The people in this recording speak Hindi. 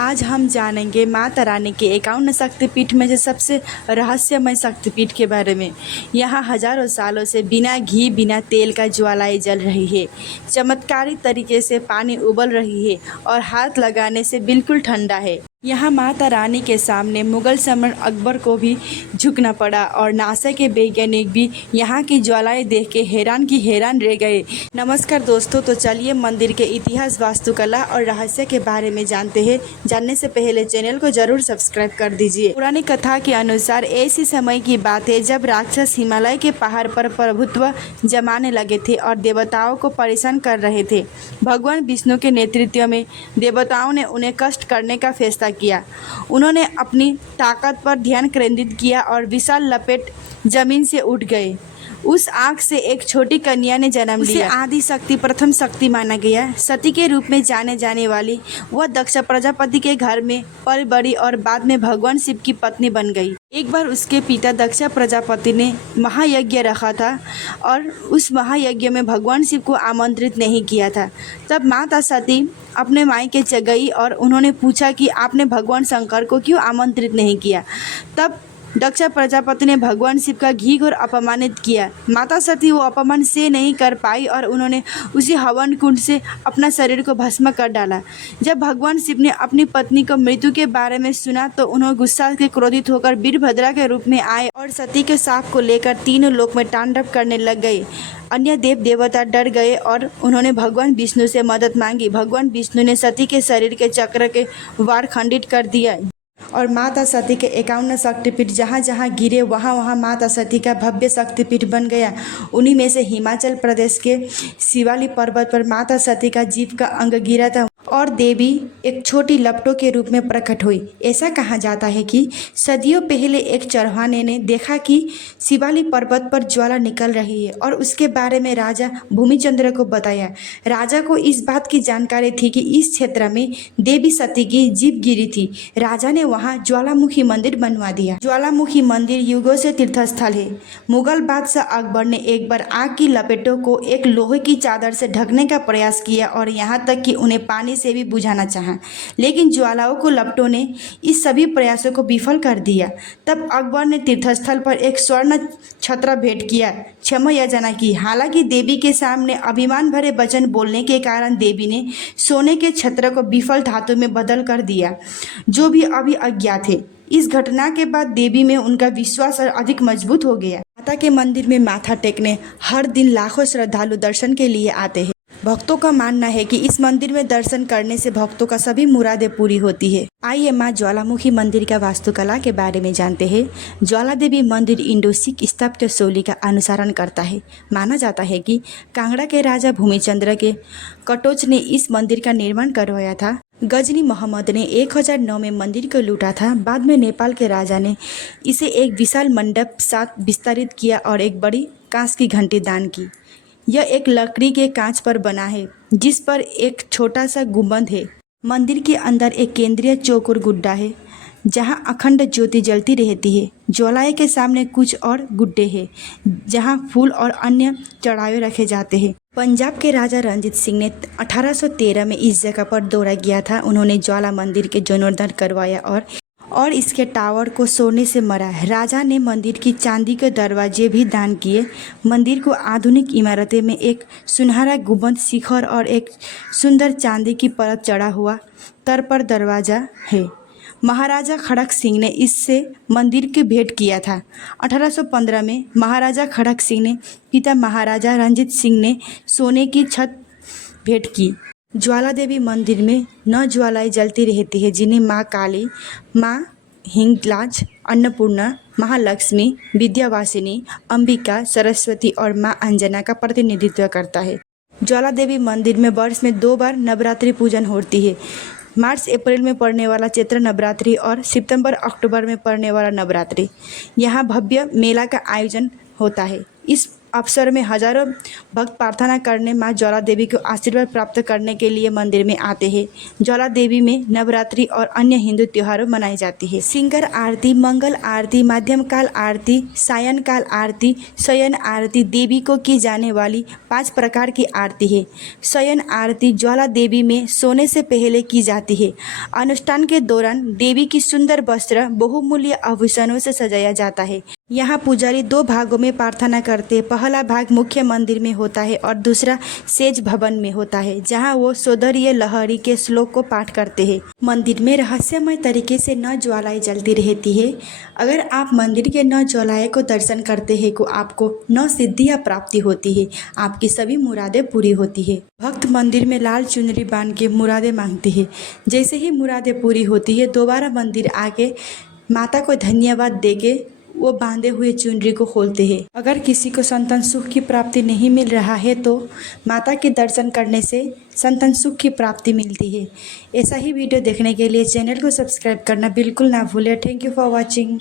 आज हम जानेंगे माता रानी के 51 शक्तिपीठ में से सबसे रहस्यमय शक्तिपीठ के बारे में। यहाँ हजारों सालों से बिना घी बिना तेल का ज्वालाएं जल रही है, चमत्कारी तरीके से पानी उबल रही है और हाथ लगाने से बिल्कुल ठंडा है। यहाँ माता रानी के सामने मुगल सम्राट अकबर को भी झुकना पड़ा और नासा के वैज्ञानिक भी यहाँ की ज्वालाएं देख के हैरान रह गए। नमस्कार दोस्तों, तो चलिए मंदिर के इतिहास, वास्तुकला और रहस्य के बारे में जानते हैं। जानने से पहले चैनल को जरूर सब्सक्राइब कर दीजिए। पुरानी कथा के अनुसार ऐसी समय की बात है जब राक्षस हिमालय के पहाड़ पर प्रभुत्व जमाने लगे थे और देवताओं को परेशान कर रहे थे। भगवान विष्णु के नेतृत्व में देवताओं ने उन्हें कष्ट करने का फैसला किया। उन्होंने अपनी ताकत पर ध्यान केंद्रित किया और विशाल लपेट जमीन से उठ गए। उस आग से एक छोटी कन्या ने जन्म लिया। उसे आदि शक्ति, प्रथम शक्ति माना गया। सती के रूप में जाने जाने वाली वह दक्ष प्रजापति के घर में पल बड़ी और बाद में भगवान शिव की पत्नी बन गई। एक बार उसके पिता दक्ष प्रजापति ने महायज्ञ रखा था और उस महायज्ञ में भगवान शिव को आमंत्रित नहीं किया था। तब माता सती अपने मायके गई और उन्होंने पूछा कि आपने भगवान शंकर को क्यों आमंत्रित नहीं किया। तब दक्ष प्रजापति ने भगवान शिव का घीघोर अपमानित किया। माता सती वो अपमान से नहीं कर पाई और उन्होंने उसी हवन कुंड से अपना शरीर को भस्म कर डाला। जब भगवान शिव ने अपनी पत्नी को मृत्यु के बारे में सुना तो उन्होंने गुस्सा के क्रोधित होकर वीरभद्रा के रूप में आए और सती के शाप को लेकर तीनों लोक में तांडव करने लग गए। अन्य देव देवता डर गए और उन्होंने भगवान विष्णु से मदद मांगी। भगवान विष्णु ने सती के शरीर के चक्र के वार खंडित कर दिया और माता सती के 51 शक्तिपीठ जहाँ जहाँ गिरे वहाँ वहाँ माता सती का भव्य शक्तिपीठ बन गया। उन्हीं में से हिमाचल प्रदेश के शिवालिक पर्वत पर माता सती का जीव का अंग गिरा था और देवी एक छोटी लपटों के रूप में प्रकट हुई। ऐसा कहा जाता है कि सदियों पहले एक चरवाहे ने देखा कि शिवालिक पर्वत पर ज्वाला निकल रही है और उसके बारे में राजा भूमिचंद्र को बताया। राजा को इस बात की जानकारी थी कि इस क्षेत्र में देवी सती की जीभ गिरी थी। राजा ने वहाँ ज्वालामुखी मंदिर बनवा दिया। ज्वालामुखी मंदिर युगों से तीर्थस्थल है। मुगल बादशाह अकबर ने एक बार आग की लपेटों को एक लोहे की चादर से ढकने का प्रयास किया और यहाँ तक कि उन्हें पानी से भी बुझाना चाहा, लेकिन ज्वालाओं को लपटों ने इस सभी प्रयासों को विफल कर दिया। तब अकबर ने तीर्थस्थल पर एक स्वर्ण छत्र भेंट किया, क्षमा याचना की। हालांकि देवी के सामने अभिमान भरे वचन बोलने के कारण देवी ने सोने के छत्र को विफल धातु में बदल कर दिया, जो भी अभी अज्ञात है। इस घटना के बाद देवी में उनका विश्वास और अधिक मजबूत हो गया। माता के मंदिर में माथा टेकने हर दिन लाखों श्रद्धालु दर्शन के लिए आते हैं। भक्तों का मानना है कि इस मंदिर में दर्शन करने से भक्तों का सभी मुरादें पूरी होती है। आइए मां ज्वालामुखी मंदिर का वास्तुकला के बारे में जानते हैं। ज्वाला देवी मंदिर इंडो सिख स्थापत्य शैली का अनुसरण करता है। माना जाता है कि कांगड़ा के राजा भूमिचंद्र के कटोच ने इस मंदिर का निर्माण करवाया था। गजनी मोहम्मद ने 1009 में मंदिर को लूटा था। बाद में नेपाल के राजा ने इसे एक विशाल मंडप साथ विस्तारित किया और एक बड़ी कांच की घंटी दान की। यह एक लकड़ी के कांच पर बना है जिस पर एक छोटा सा गुंबद है। मंदिर के अंदर एक केंद्रीय चौकोर गुड्डा है जहां अखंड ज्योति जलती रहती है। ज्वालाए के सामने कुछ और गुड्डे हैं जहां फूल और अन्य चढ़ावे रखे जाते हैं। पंजाब के राजा रणजीत सिंह ने 1813 में इस जगह पर दौरा किया था। उन्होंने ज्वाला मंदिर के जीर्णोद्धार करवाया और इसके टावर को सोने से मरा। राजा ने मंदिर की चांदी के दरवाजे भी दान किए। मंदिर को आधुनिक इमारतें में एक सुनहरा गुंबद, शिखर और एक सुंदर चांदी की परत चढ़ा हुआ तर पर दरवाजा है। महाराजा खड़क सिंह ने इससे मंदिर की भेंट किया था। 1815 में महाराजा खड़क सिंह ने पिता महाराजा रणजीत सिंह ने सोने की छत भेंट की। ज्वाला देवी मंदिर में 9 ज्वालाएं जलती रहती है जिन्हें माँ काली, माँ हिंगलाज, अन्नपूर्णा, महालक्ष्मी, विद्यावासिनी, अंबिका, सरस्वती और माँ अंजना का प्रतिनिधित्व करता है। ज्वाला देवी मंदिर में वर्ष में 2 बार नवरात्रि पूजन होती है। मार्च अप्रैल में पड़ने वाला चैत्र नवरात्रि और सितंबर अक्टूबर में पड़ने वाला नवरात्रि। यहाँ भव्य मेला का आयोजन होता है। इस अवसर में हजारों भक्त प्रार्थना करने माँ ज्वाला देवी को आशीर्वाद प्राप्त करने के लिए मंदिर में आते हैं। ज्वाला देवी में नवरात्रि और अन्य हिंदू त्योहारों मनाई जाती है। सिंगर आरती, मंगल आरती, माध्यम काल आरती, सायन काल आरती, शयन आरती देवी को की जाने वाली 5 प्रकार की आरती है। शयन आरती ज्वाला देवी में सोने से पहले की जाती है। अनुष्ठान के दौरान देवी की सुंदर वस्त्र बहुमूल्य आभूषणों से सजाया जाता है। यहाँ पुजारी 2 भागों में प्रार्थना करते हैं। पहला भाग मुख्य मंदिर में होता है और दूसरा सेज भवन में होता है, जहाँ वो सौंदर्य लहरी के श्लोक को पाठ करते हैं। मंदिर में रहस्यमय तरीके से नौ ज्वालाएं जलती रहती है। अगर आप मंदिर के 9 ज्वालाएं को दर्शन करते हैं तो आपको 9 सिद्धियाँ प्राप्ति होती है। आपकी सभी मुरादें पूरी होती है। भक्त मंदिर में लाल चुनरी बांध के मुरादें मांगते हैं। जैसे ही मुरादें पूरी होती है, दोबारा मंदिर आके माता को धन्यवाद देके वो बांधे हुए चुनरी को खोलते हैं। अगर किसी को संतान सुख की प्राप्ति नहीं मिल रहा है तो माता के दर्शन करने से संतान सुख की प्राप्ति मिलती है। ऐसा ही वीडियो देखने के लिए चैनल को सब्सक्राइब करना बिल्कुल ना भूलें। Thank you for watching.